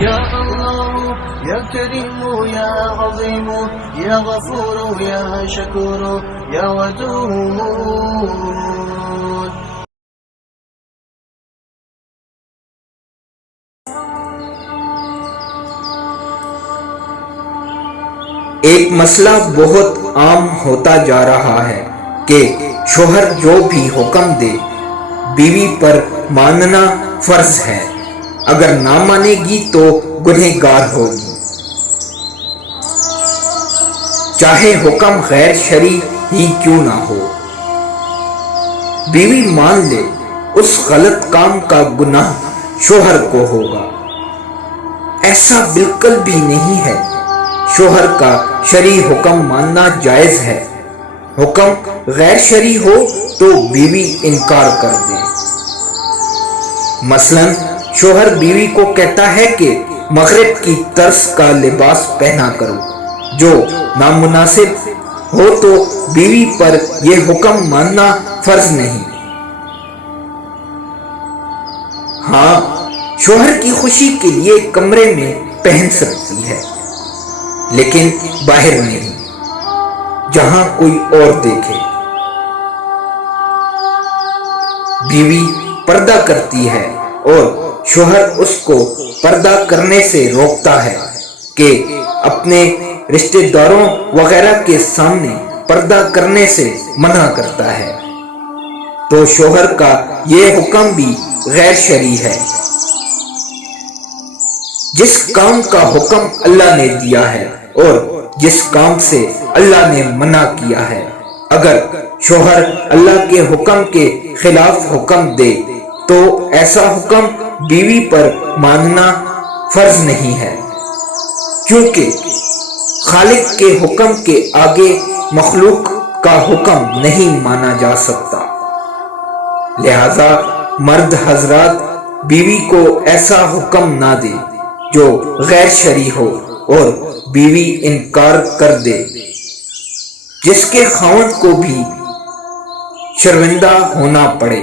يا الله يا كريم يا عظيم يا غفور يا شكور يا ودود. ایک مسئلہ بہت عام ہوتا جا رہا ہے کہ شوہر جو بھی حکم دے بیوی پر ماننا فرض ہے، اگر نہ مانے گی تو گنہگار ہوگی، چاہے حکم غیر شرعی ہی کیوں نہ ہو۔ بیوی مان لے اس غلط کام کا گناہ شوہر کو ہوگا۔ ایسا بالکل بھی نہیں ہے، شوہر کا شرعی حکم ماننا جائز ہے، حکم غیر شرعی ہو تو بیوی انکار کر دے۔ مثلا شوہر بیوی کو کہتا ہے کہ مغرب کی طرز کا لباس پہنا کرو، جو نامناسب ہو تو بیوی پر یہ حکم ماننا فرض نہیں۔ ہاں، شوہر کی خوشی کے لیے کمرے میں پہن سکتی ہے، لیکن باہر نہیں، جہاں کوئی اور دیکھے۔ بیوی پردہ کرتی ہے اور شوہر اس کو پردہ کرنے سے روکتا ہے کہ اپنے رشتہ داروں وغیرہ کے سامنے پردہ کرنے سے منع کرتا ہے، تو شوہر کا یہ حکم بھی غیر شرعی ہے۔ جس کام کا حکم اللہ نے دیا ہے اور جس کام سے اللہ نے منع کیا ہے، اگر شوہر اللہ کے حکم کے خلاف حکم دے تو ایسا حکم بیوی پر ماننا فرض نہیں ہے، کیونکہ خالق کے حکم کے آگے مخلوق کا حکم نہیں مانا جا سکتا۔ لہذا مرد حضرات بیوی کو ایسا حکم نہ دے جو غیر شرعی ہو اور بیوی انکار کر دے، جس کے خاوند کو بھی شرمندہ ہونا پڑے۔